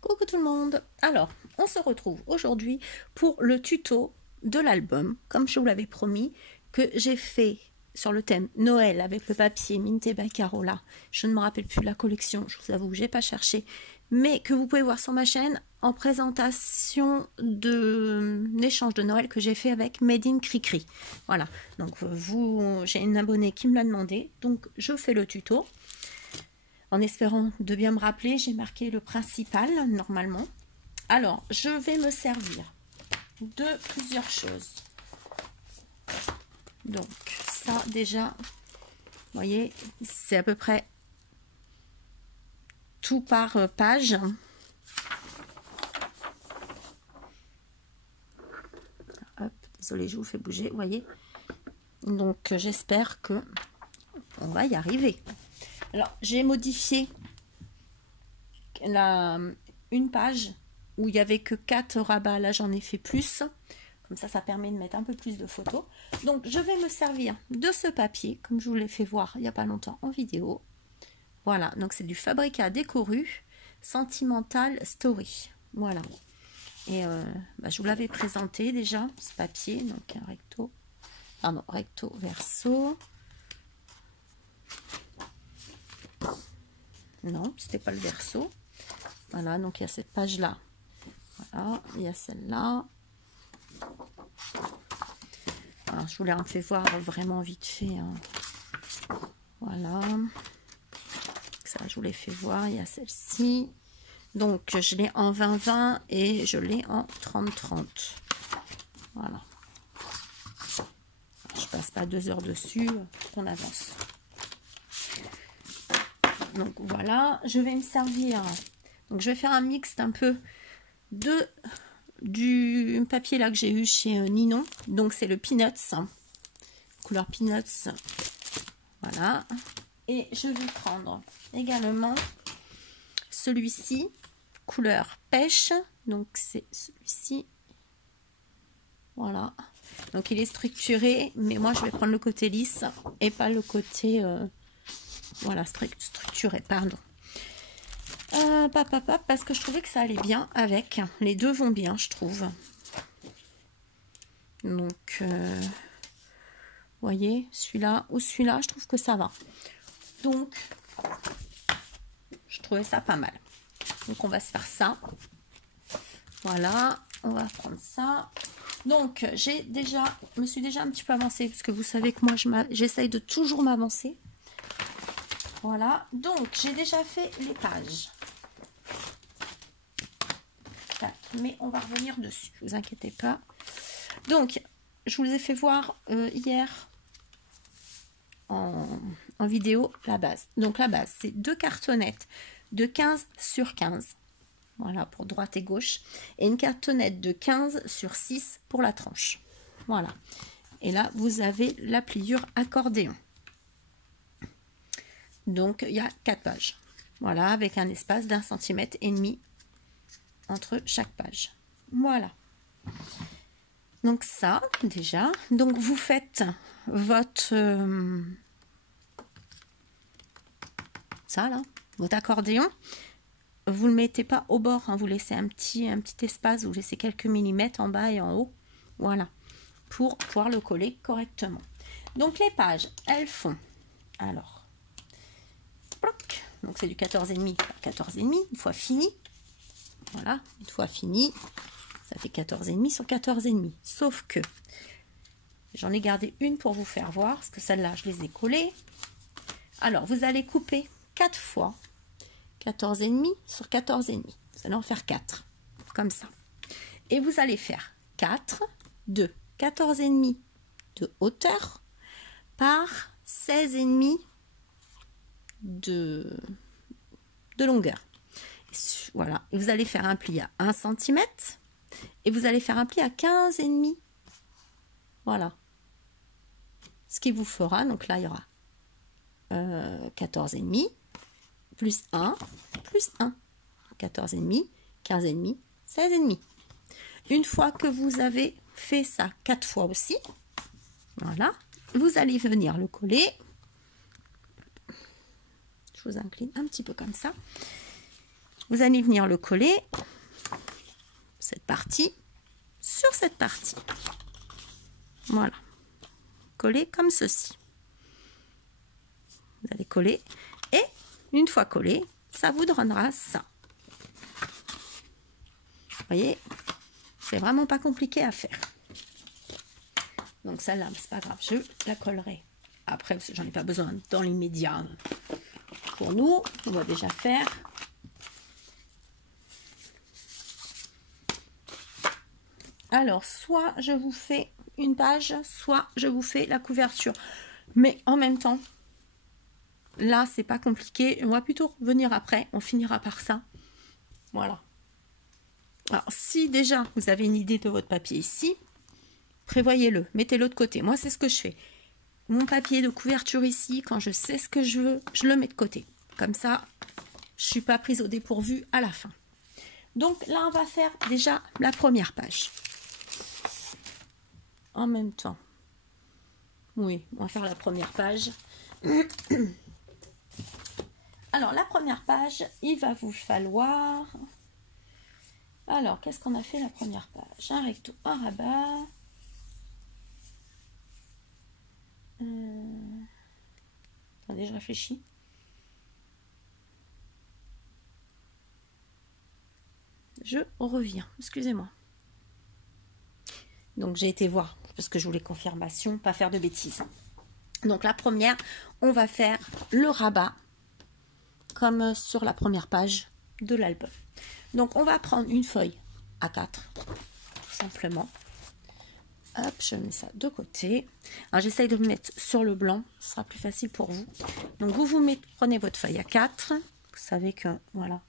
Coucou tout le monde. Alors, on se retrouve aujourd'hui pour le tuto de l'album, comme je vous l'avais promis, que j'ai fait sur le thème Noël avec le papier Minthe by Carola. Je ne me rappelle plus de la collection, je vous avoue que je n'ai pas cherché, mais que vous pouvez voir sur ma chaîne en présentation d'un échange de Noël que j'ai fait avec Made in Cricri. Voilà, donc j'ai une abonnée qui me l'a demandé, donc je fais le tuto. En espérant de bien me rappeler, j'ai marqué le principal normalement. Alors, je vais me servir de plusieurs choses. Donc, ça déjà, vous voyez, c'est à peu près tout par page. Hop, désolé, je vous fais bouger, vous voyez. Donc, j'espère que on va y arriver. Alors, j'ai modifié une page où il n'y avait que 4 rabats. Là, j'en ai fait plus. Comme ça permet de mettre un peu plus de photos. Donc, je vais me servir de ce papier, comme je vous l'ai fait voir il n'y a pas longtemps en vidéo. Voilà, donc c'est du Fabrica Décoru Sentimental Story. Voilà. Et je vous l'avais présenté déjà, ce papier. Donc, un recto verso. Non, c'était pas le verso. Voilà, donc il y a cette page là. Voilà, il y a celle-là. Je vous l'ai fait voir vraiment vite fait. Hein. Voilà. Ça, je vous l'ai fait voir. Il y a celle-ci. Donc, je l'ai en 20-20 et je l'ai en 30-30. Voilà. Je passe pas 2 heures dessus. On avance. Donc voilà, je vais me servir. Donc je vais faire un mix un peu du papier là que j'ai eu chez Ninon. Donc c'est le Peanuts, couleur Peanuts. Voilà. Et je vais prendre également celui-ci, couleur pêche. Donc c'est celui-ci. Voilà. Donc il est structuré, mais moi je vais prendre le côté lisse et pas le côté voilà, structuré, pardon. Parce que je trouvais que ça allait bien avec. Les deux vont bien, je trouve. Donc, vous voyez, celui-là ou celui-là, je trouve que ça va. Donc, je trouvais ça pas mal. Donc, on va se faire ça. Voilà, on va prendre ça. Donc, je me suis déjà un petit peu avancée, parce que vous savez que moi, j'essaye de toujours m'avancer. Voilà, donc j'ai déjà fait les pages. Mais on va revenir dessus, ne vous inquiétez pas. Donc, je vous ai fait voir hier en vidéo la base. Donc la base, c'est 2 cartonnettes de 15 sur 15. Voilà, pour droite et gauche. Et une cartonnette de 15 sur 6 pour la tranche. Voilà. Et là, vous avez la pliure accordéon. Donc, il y a 4 pages. Voilà, avec un espace d'1,5 cm entre chaque page. Voilà. Donc, ça, déjà. Donc, vous faites votre... ça, là. Votre accordéon. Vous ne le mettez pas au bord. Hein, vous laissez un petit espace. Vous laissez quelques millimètres en bas et en haut. Voilà. Pour pouvoir le coller correctement. Donc, les pages, elles font... Alors... Donc c'est du 14,5 par 14,5, une fois fini. Voilà, une fois fini, ça fait 14,5 sur 14,5. Sauf que j'en ai gardé une pour vous faire voir, parce que celle-là, je les ai collées. Alors, vous allez couper 4 fois 14,5 sur 14,5. Vous allez en faire 4, comme ça. Et vous allez faire 4 de 14,5 de hauteur par 16,5 de longueur. Voilà, et vous allez faire un pli à 1 cm et vous allez faire un pli à 15,5. Voilà, ce qui vous fera, donc là il y aura 14,5 plus 1 plus 1, 14,5, 15,5, 16,5. Une fois que vous avez fait ça 4 fois aussi, voilà, vous allez venir le coller. Je vous incline un petit peu comme ça. vous allez venir le coller, cette partie, sur cette partie. Voilà. Coller comme ceci. Vous allez coller et une fois collé, ça vous donnera ça. Vous voyez, c'est vraiment pas compliqué à faire. Donc celle-là, c'est pas grave, je la collerai après parce que j'en ai pas besoin dans l'immédiat. Pour nous, on va déjà faire. Alors, soit je vous fais une page, soit je vous fais la couverture. Mais en même temps, là, c'est pas compliqué. On va plutôt revenir après. On finira par ça. Voilà. Alors, si déjà vous avez une idée de votre papier ici, prévoyez-le. Mettez-le de côté. Moi, c'est ce que je fais. Mon papier de couverture ici, quand je sais ce que je veux, je le mets de côté. Comme ça, je ne suis pas prise au dépourvu à la fin. Donc là, on va faire déjà la première page. En même temps. Oui, on va faire la première page. Alors, la première page, il va vous falloir... Alors, qu'est-ce qu'on a fait la première page? Un recto, un rabat. Attendez, je réfléchis. Je reviens, excusez-moi. Donc, j'ai été voir, parce que je voulais confirmation, pas faire de bêtises. Donc, la première, on va faire le rabat, comme sur la première page de l'album. Donc, on va prendre une feuille A4, tout simplement. Hop, je mets ça de côté. Alors, j'essaye de me mettre sur le blanc, ce sera plus facile pour vous. Donc, prenez votre feuille A4. Vous savez que, voilà,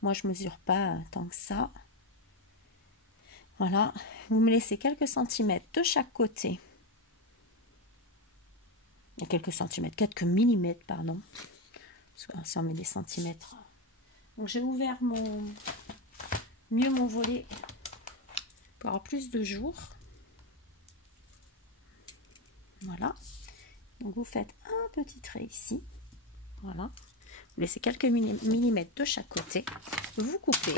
moi, je mesure pas tant que ça. Voilà, vous me laissez quelques centimètres de chaque côté. Il y a quelques centimètres, quelques millimètres, pardon. Si on met des centimètres. Donc, j'ai ouvert mon volet pour avoir plus de jours. Voilà. Donc, vous faites un petit trait ici. Voilà. Vous laissez quelques millimètres de chaque côté. Vous coupez.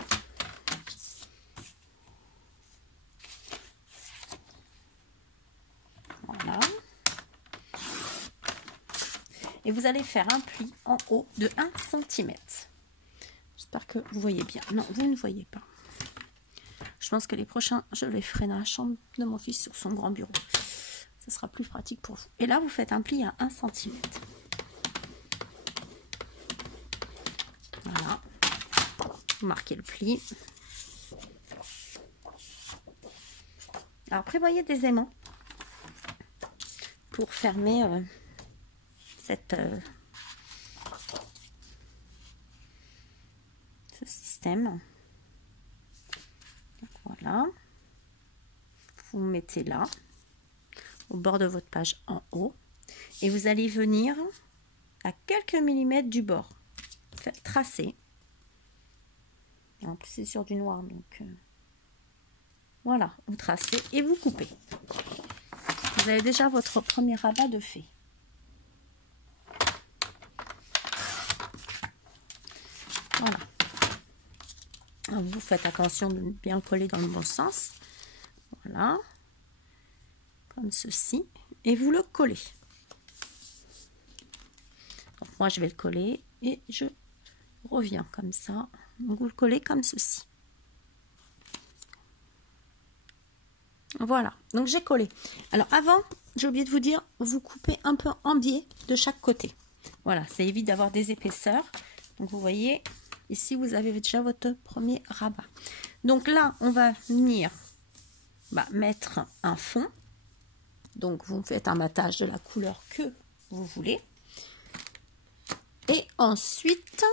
Voilà. Et vous allez faire un pli en haut de 1 cm. J'espère que vous voyez bien. Non, vous ne voyez pas. Je pense que les prochains, je les ferai dans la chambre de mon fils sur son grand bureau. Ce sera plus pratique pour vous. Et là, vous faites un pli à 1 cm. Voilà. Vous marquez le pli. Alors, prévoyez des aimants pour fermer ce système. Donc, voilà. Vous mettez là, au bord de votre page en haut, et vous allez venir à quelques millimètres du bord. Faites tracer. En plus, c'est sur du noir, donc voilà, vous tracez et vous coupez. Vous avez déjà votre premier rabat de fait. Voilà. Alors, vous faites attention de bien le coller dans le bon sens. Voilà. Comme ceci. Et vous le collez. Donc, moi, je vais le coller et je reviens comme ça. Donc, vous le collez comme ceci. Voilà, donc j'ai collé. Alors avant, j'ai oublié de vous dire, vous coupez un peu en biais de chaque côté. Voilà, ça évite d'avoir des épaisseurs. Donc vous voyez, ici vous avez déjà votre premier rabat. Donc là, on va venir mettre un fond. Donc vous faites un battage de la couleur que vous voulez. Et ensuite,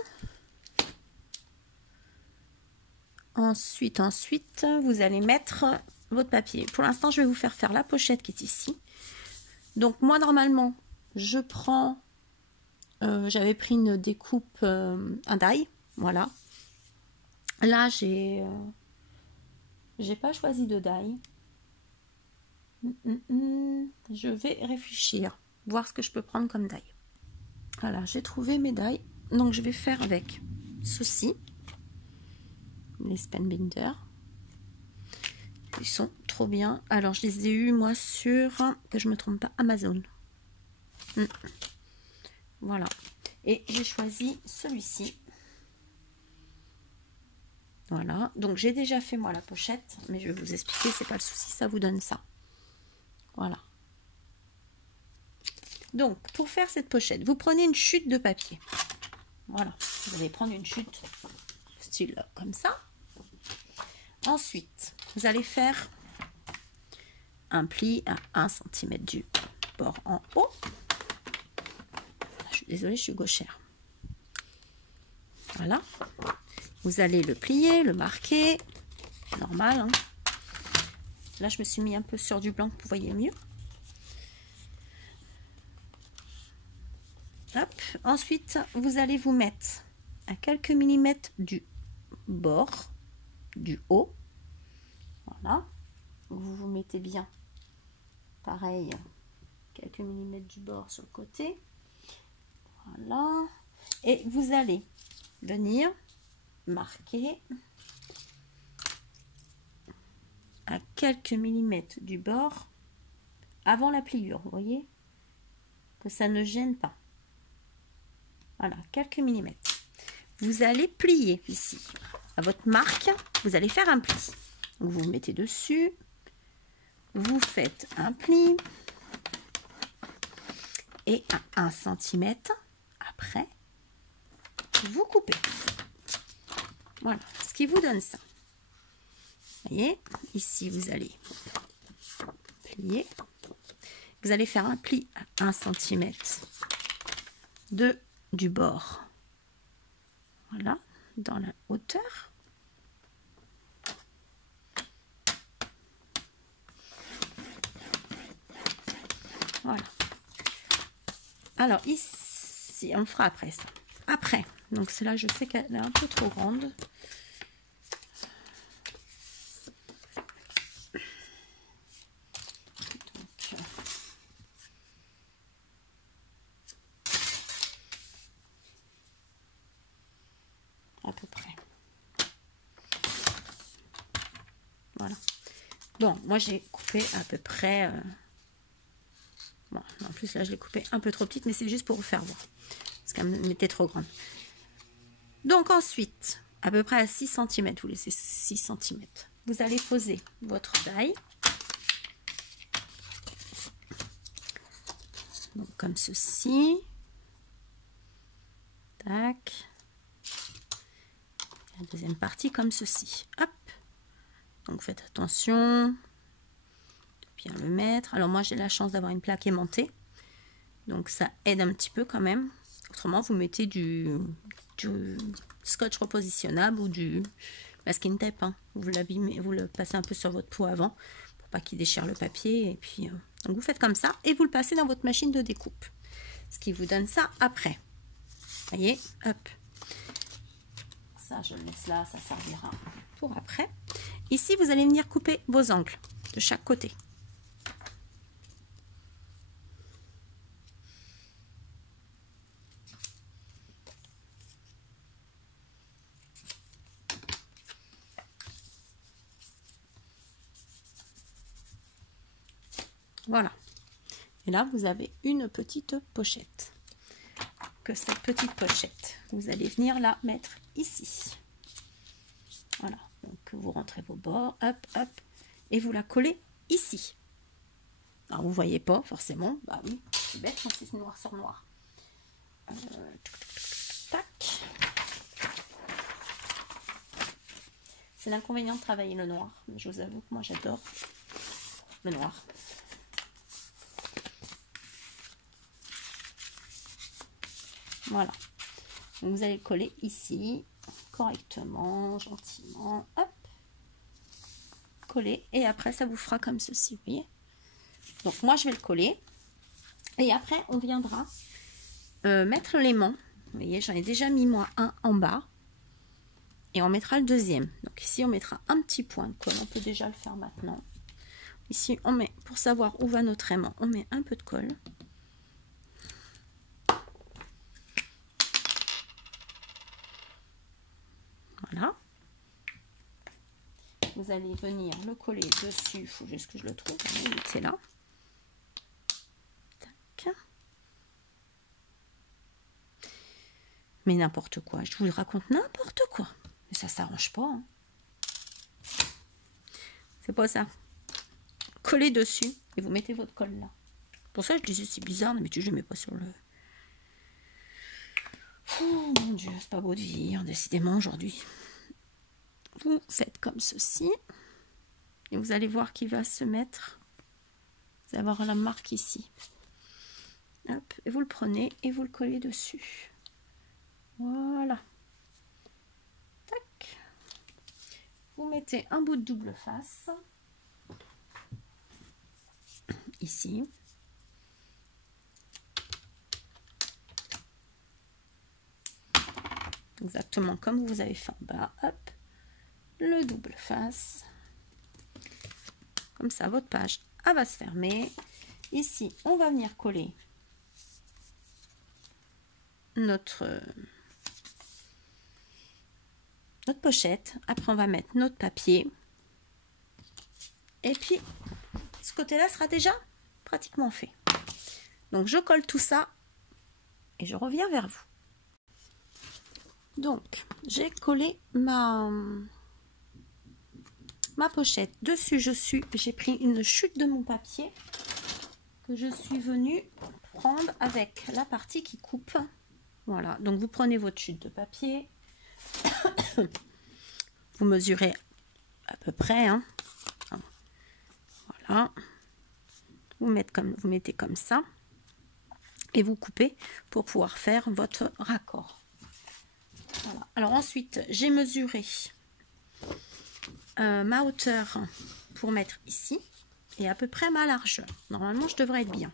vous allez mettre votre papier. Pour l'instant, je vais vous faire la pochette qui est ici. Donc moi, normalement, je prends, j'avais pris une découpe, un die, voilà. Là, j'ai pas choisi de die. Je vais réfléchir, voir ce que je peux prendre comme die. Voilà, j'ai trouvé mes die. Donc je vais faire avec ceci. les Spenbinder. Ils sont trop bien. Alors, je les ai eus, moi, sur, que je me trompe pas, Amazon. Voilà. Et j'ai choisi celui-ci. Voilà. Donc, j'ai déjà fait, moi, la pochette. Mais je vais vous expliquer, c'est pas le souci, ça vous donne ça. Voilà. Donc, pour faire cette pochette, vous prenez une chute de papier. Voilà. Vous allez prendre une chute style comme ça. Ensuite, vous allez faire un pli à 1 cm du bord en haut. Je suis désolée, je suis gauchère. Voilà. Vous allez le plier, le marquer. Normal. Hein. Là, je me suis mis un peu sur du blanc pour que vous voyez mieux. Hop. Ensuite, vous allez vous mettre à quelques millimètres du bord, du haut. Voilà. Vous vous mettez bien. Pareil, quelques millimètres du bord sur le côté. Voilà. Et vous allez venir marquer à quelques millimètres du bord avant la pliure. Vous voyez que ça ne gêne pas. Voilà, quelques millimètres. Vous allez plier ici. À votre marque, vous allez faire un pli. Donc, vous mettez dessus. Vous faites un pli. Et à 1 cm après, vous coupez. Voilà, ce qui vous donne ça. Vous voyez, ici, vous allez plier. Vous allez faire un pli à 1 cm du bord. Voilà, dans la hauteur. Voilà. Alors ici, on fera après ça. Après, donc c'est là, je sais qu'elle est un peu trop grande. Donc, à peu près. Voilà. Bon, moi j'ai coupé à peu près. Bon, en plus là je l'ai coupé un peu trop petite, mais c'est juste pour vous faire voir. Parce qu'elle m'était trop grande. Donc ensuite, à peu près à 6 cm, vous laissez 6 cm. Vous allez poser votre die. Donc comme ceci. Tac. La deuxième partie comme ceci. Hop. Donc faites attention de bien le mettre. Alors moi j'ai la chance d'avoir une plaque aimantée. Donc ça aide un petit peu quand même. Autrement vous mettez du scotch repositionnable ou du masking tape. Hein. Vous l'abîmez, vous le passez un peu sur votre peau avant pour pas qu'il déchire le papier. Et puis donc vous faites comme ça et vous le passez dans votre machine de découpe. Ce qui vous donne ça après. Vous voyez, hop. Ça je le laisse là, ça servira pour après. Ici vous allez venir couper vos angles de chaque côté. Voilà. Et là, vous avez une petite pochette. Que cette petite pochette, vous allez venir la mettre ici. Voilà. Donc, vous rentrez vos bords, hop, hop, et vous la collez ici. Alors, vous voyez pas forcément. Bah oui, c'est bête quand c'est noir sur noir. Tac. C'est l'inconvénient de travailler le noir. Mais je vous avoue que moi, j'adore le noir. Voilà. Donc vous allez le coller ici, correctement, gentiment. Hop. Coller. Et après, ça vous fera comme ceci, vous voyez. Donc moi, je vais le coller. Et après, on viendra mettre l'aimant. Vous voyez, j'en ai déjà mis moi un en bas. Et on mettra le deuxième. Donc ici, on mettra un petit point de colle. On peut déjà le faire maintenant. Ici, on met, pour savoir où va notre aimant, on met un peu de colle. Voilà. vous allez venir le coller dessus. Il faut juste que je le trouve. Il était là. Tac. Mais n'importe quoi. Je vous raconte n'importe quoi. Mais ça s'arrange pas. Hein. C'est pas ça. Collez dessus et vous mettez votre colle là. Pour ça, je disais c'est bizarre. D'habitude, je ne mets pas sur le... Oh mon Dieu, c'est pas beau de vivre, décidément, aujourd'hui. Vous faites comme ceci. Et vous allez voir qu'il va se mettre. Vous allez avoir la marque ici. Hop, et vous le prenez et vous le collez dessus. Voilà. Tac. Vous mettez un bout de double face. Ici. Exactement comme vous avez fait en bas. Hop. Le double face. Comme ça, votre page, elle va se fermer. Ici, on va venir coller notre pochette. Après, on va mettre notre papier. Et puis, ce côté-là sera déjà pratiquement fait. Donc, je colle tout ça et je reviens vers vous. Donc, j'ai collé ma pochette. Dessus, j'ai pris une chute de mon papier que je suis venue prendre avec la partie qui coupe. Voilà, donc vous prenez votre chute de papier. Vous mesurez à peu près. Hein. Voilà. Vous mettez comme ça. Et vous coupez pour pouvoir faire votre raccord. Voilà. Alors ensuite, j'ai mesuré ma hauteur pour mettre ici et à peu près ma largeur. Normalement, je devrais être bien.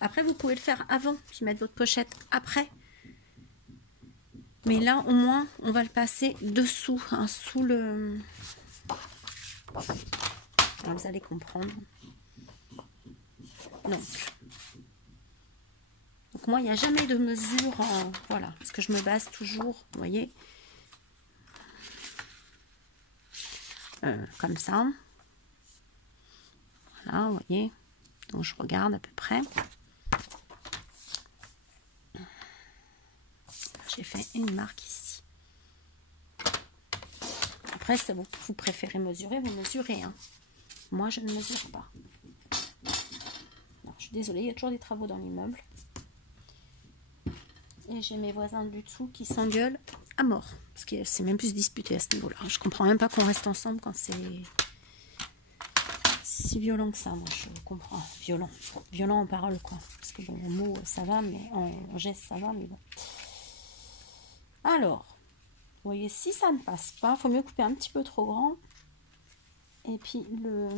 Après, vous pouvez le faire avant, puis mettre votre pochette après. Mais là, au moins, on va le passer dessous, hein, sous le... Alors, vous allez comprendre. Donc moi, il n'y a jamais de mesure, voilà, parce que je me base toujours, vous voyez, comme ça. Voilà, vous voyez. Donc je regarde à peu près. J'ai fait une marque ici. Après, si vous préférez mesurer, vous mesurez. Hein. Moi, je ne mesure pas. Non, je suis désolée, il y a toujours des travaux dans l'immeuble. Et j'ai mes voisins du dessous qui s'engueulent à mort. Parce que c'est même plus disputé à ce niveau-là. Je comprends même pas qu'on reste ensemble quand c'est si violent que ça. Moi, je comprends. Violent. Violent en parole, quoi. Parce que bon, en mots, ça va, mais en geste, ça va, mais bon. Alors, vous voyez, si ça ne passe pas, il faut mieux couper un petit peu trop grand. Et puis, le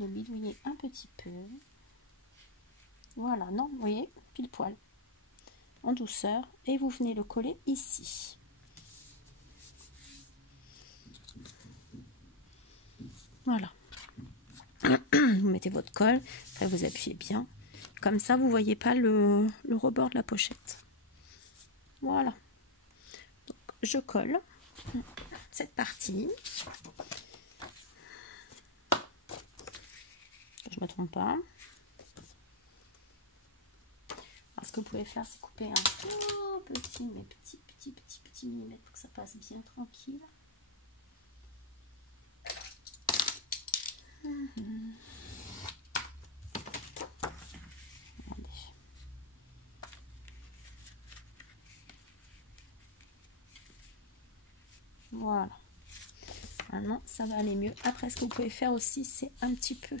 bidouiller un petit peu. Voilà, non, vous voyez, pile poil, en douceur, et vous venez le coller ici. Voilà. Vous mettez votre colle, après vous appuyez bien. Comme ça, vous ne voyez pas le rebord de la pochette. Voilà. Donc, je colle cette partie. Je ne me trompe pas. Alors, ce que vous pouvez faire, c'est couper un tout petit, mais petit millimètre pour que ça passe bien tranquille. Regardez. Voilà. Maintenant, ça va aller mieux. Après, ce que vous pouvez faire aussi, c'est un petit peu...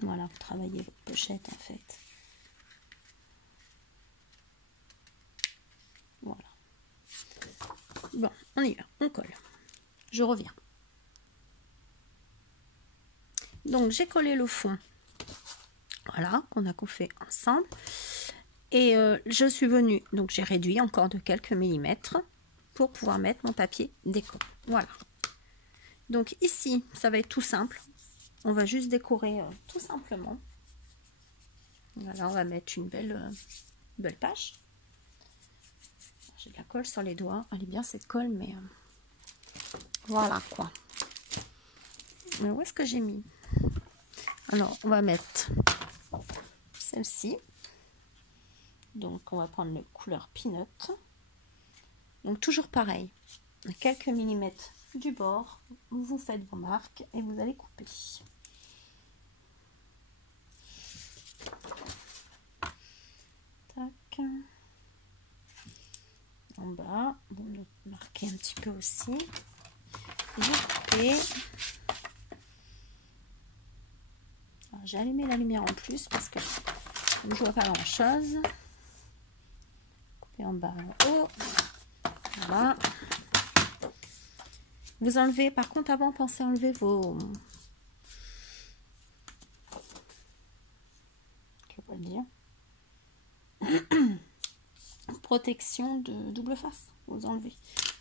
Voilà, vous travaillez votre pochette en fait. Voilà. Bon, on y va, on colle. Je reviens. Donc, j'ai collé le fond. Voilà, qu'on a fait ensemble. Et je suis venue, donc j'ai réduit encore de quelques millimètres pour pouvoir mettre mon papier déco. Voilà. Donc ici, ça va être tout simple. on va juste décorer tout simplement. Voilà, on va mettre une belle page. J'ai de la colle sur les doigts. Elle est bien cette colle, mais voilà quoi. Mais où est-ce que j'ai mis? Alors, on va mettre celle-ci. Donc, on va prendre la couleur Peanut. Donc, toujours pareil. Quelques millimètres du bord. Vous faites vos marques et vous allez couper. Tac. En bas. Bon, marquer un petit peu aussi. Vous coupez. J'ai allumé la lumière en plus parce que je ne vois pas grand chose. Couper en bas, en haut. Voilà. Vous enlevez, par contre, avant, pensez à enlever vos... Je vais pas le dire. Protection de double face. Vous enlevez.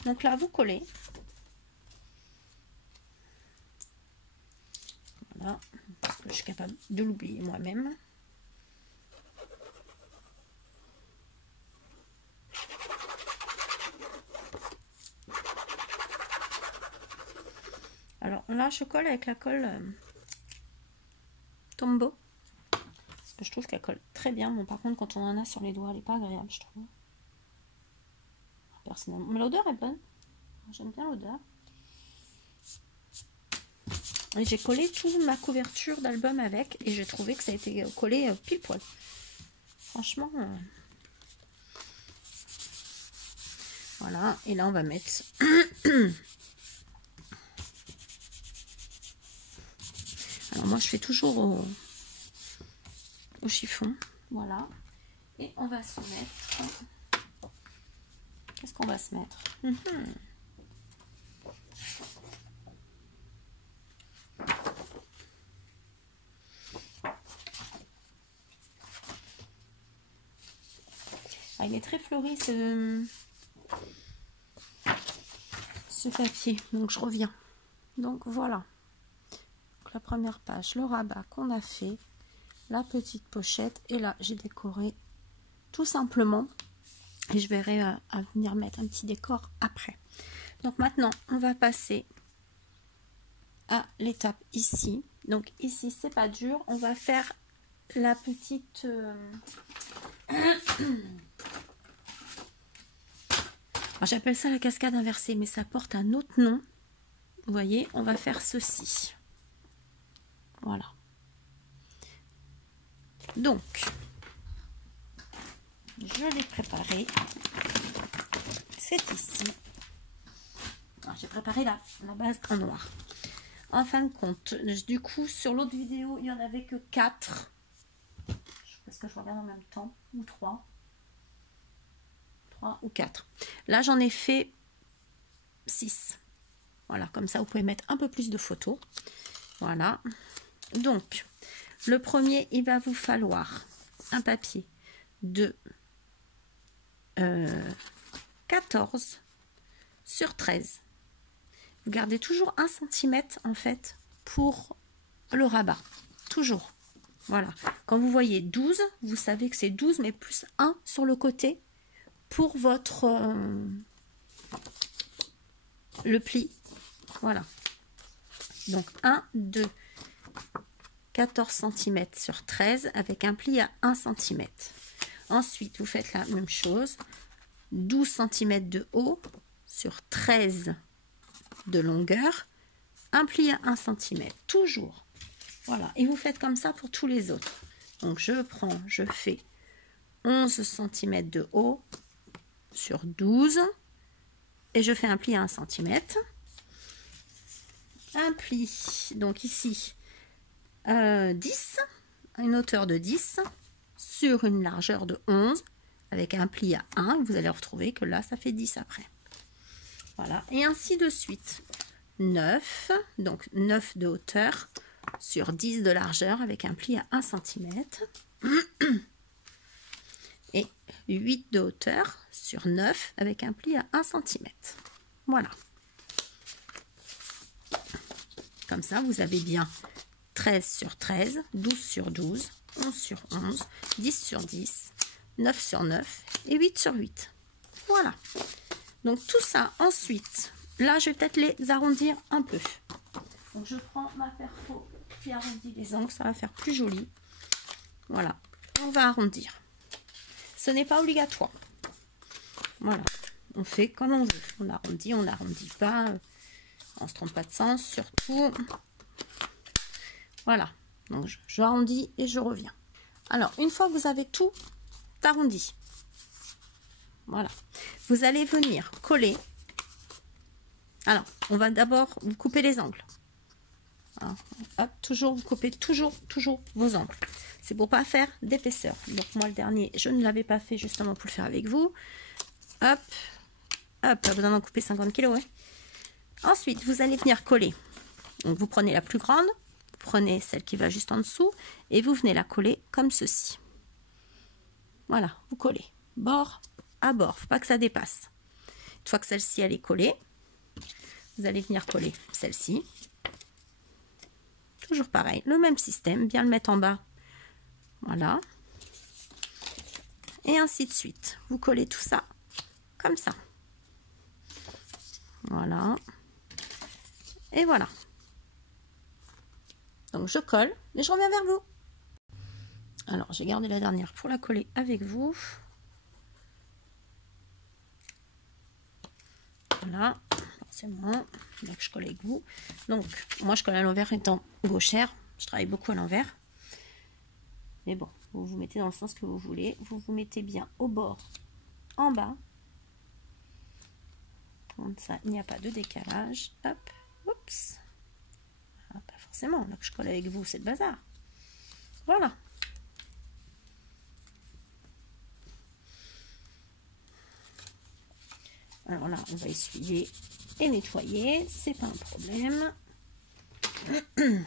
Donc là, vous collez. Voilà. Parce que je suis capable de l'oublier moi-même. Alors là, je colle avec la colle Tombow. Parce que je trouve qu'elle colle très bien. Bon, par contre, quand on en a sur les doigts, elle n'est pas agréable, je trouve. Personnellement. Mais l'odeur est bonne. J'aime bien l'odeur. Et j'ai collé toute ma couverture d'album avec. Et j'ai trouvé que ça a été collé pile poil. Franchement. Voilà. Et là, on va mettre... Alors moi je fais toujours au chiffon, voilà. Et on va se mettre, qu'est-ce qu'on va se mettre? Ah, il est très fleuri ce papier, donc je reviens. Donc voilà. La première page, le rabat qu'on a fait, la petite pochette, et là j'ai décoré tout simplement, et je verrai à venir mettre un petit décor après. Donc maintenant on va passer à l'étape ici. Donc ici c'est pas dur, on va faire la petite j'appelle ça la cascade inversée, mais ça porte un autre nom. Vous voyez, on va faire ceci. Voilà. Donc, je l'ai préparé. C'est ici. J'ai préparé la base en noir. En fin de compte, du coup, sur l'autre vidéo, il n'y en avait que 4. Parce que je regarde en même temps. Ou 3. 3 ou 4. Là, j'en ai fait 6. Voilà, comme ça, vous pouvez mettre un peu plus de photos. Voilà. Donc, le premier, il va vous falloir un papier de 14 sur 13. Vous gardez toujours 1 cm en fait pour le rabat. Toujours. Voilà. Quand vous voyez 12, vous savez que c'est 12, mais plus 1 sur le côté pour votre le pli. Voilà. Donc 1, 2, 14 cm sur 13 avec un pli à 1 cm. Ensuite, vous faites la même chose. 12 cm de haut sur 13 de longueur. Un pli à 1 cm. Toujours. Voilà. Et vous faites comme ça pour tous les autres. Donc, je fais 11 cm de haut sur 12. Et je fais un pli à 1 cm. Un pli, donc ici, 10, une hauteur de 10 sur une largeur de 11 avec un pli à 1. Vous allez retrouver que là, ça fait 10 après. Voilà, et ainsi de suite. 9, donc 9 de hauteur sur 10 de largeur avec un pli à 1 cm. Et 8 de hauteur sur 9 avec un pli à 1 cm. Voilà. Comme ça, vous avez bien 13 sur 13, 12 sur 12, 11 sur 11, 10 sur 10, 9 sur 9 et 8 sur 8. Voilà. Donc tout ça, ensuite, là, je vais peut-être les arrondir un peu. Donc je prends ma perfo qui arrondit les angles, ça va faire plus joli. Voilà. On va arrondir. Ce n'est pas obligatoire. Voilà. On fait comme on veut. On n'arrondit pas. On ne se trompe pas de sens, surtout. Voilà. Donc j'arrondis et je reviens. Alors, une fois que vous avez tout arrondi, voilà, vous allez venir coller. Alors, on va d'abord vous couper les angles. Alors, hop, toujours, vous coupez toujours vos angles. C'est pour pas faire d'épaisseur. Donc moi, le dernier, je ne l'avais pas fait justement pour le faire avec vous. Hop, hop, vous en avez coupé 50 kg. Ouais. Ensuite, vous allez venir coller. Donc, vous prenez la plus grande, vous prenez celle qui va juste en dessous et vous venez la coller comme ceci. Voilà, vous collez bord à bord. Faut pas que ça dépasse. Une fois que celle-ci elle est collée, vous allez venir coller celle-ci. Toujours pareil, le même système, bien le mettre en bas. Voilà. Et ainsi de suite. Vous collez tout ça comme ça. Voilà. Et voilà. Donc je colle et je reviens vers vous. Alors j'ai gardé la dernière pour la coller avec vous. Voilà. C'est bon. Donc je colle avec vous. Donc moi je colle à l'envers étant gauchère. Je travaille beaucoup à l'envers. Mais bon, vous vous mettez dans le sens que vous voulez. Vous vous mettez bien au bord, en bas. Comme ça, il n'y a pas de décalage. Hop, oups. Ah, pas forcément, là que je colle avec vous, c'est le bazar. Voilà. Alors là, on va essuyer et nettoyer, c'est pas un problème. On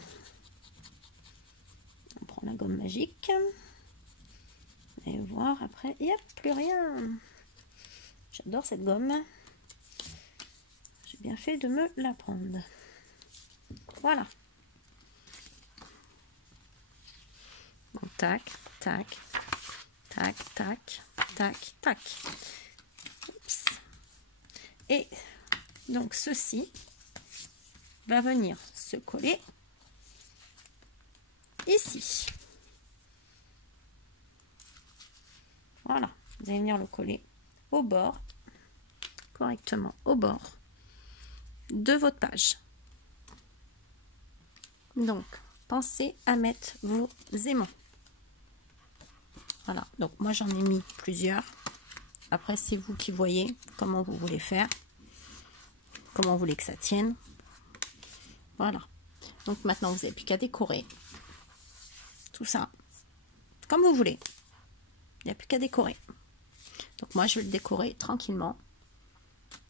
prend la gomme magique. Et voir après, il n'y a plus rien. J'adore cette gomme. J'ai bien fait de me la prendre. Voilà. Donc, tac, tac, tac, tac, tac, tac. Oups. Et donc ceci va venir se coller ici. Voilà, vous allez venir le coller au bord, correctement au bord de votre page. Donc, pensez à mettre vos aimants. Voilà, donc moi j'en ai mis plusieurs. Après, c'est vous qui voyez comment vous voulez faire, comment vous voulez que ça tienne. Voilà. Donc maintenant, vous n'avez plus qu'à décorer tout ça comme vous voulez. Il n'y a plus qu'à décorer. Donc moi, je vais le décorer tranquillement.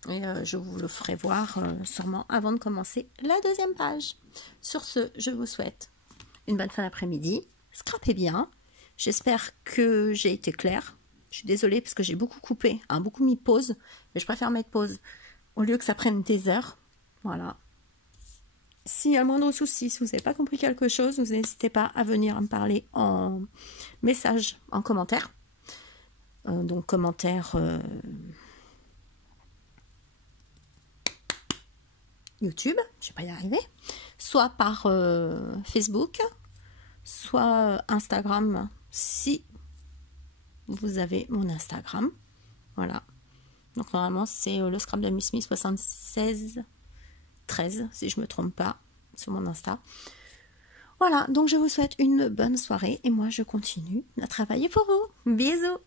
Et je vous le ferai voir sûrement avant de commencer la deuxième page. Sur ce, je vous souhaite une bonne fin d'après-midi. Scrapez bien. J'espère que j'ai été claire. Je suis désolée parce que j'ai beaucoup coupé, hein, beaucoup mis pause. Mais je préfère mettre pause au lieu que ça prenne des heures. Voilà. S'il y a le moindre souci, si vous n'avez pas compris quelque chose, vous n'hésitez pas à venir me parler en message, en commentaire. Donc commentaire YouTube, je ne vais pas y arriver, soit par Facebook, soit Instagram, si vous avez mon Instagram. Voilà. Donc normalement c'est le scrap de Miss 76 13, si je ne me trompe pas, sur mon Insta. Voilà, donc je vous souhaite une bonne soirée et moi je continue à travailler pour vous. Bisous!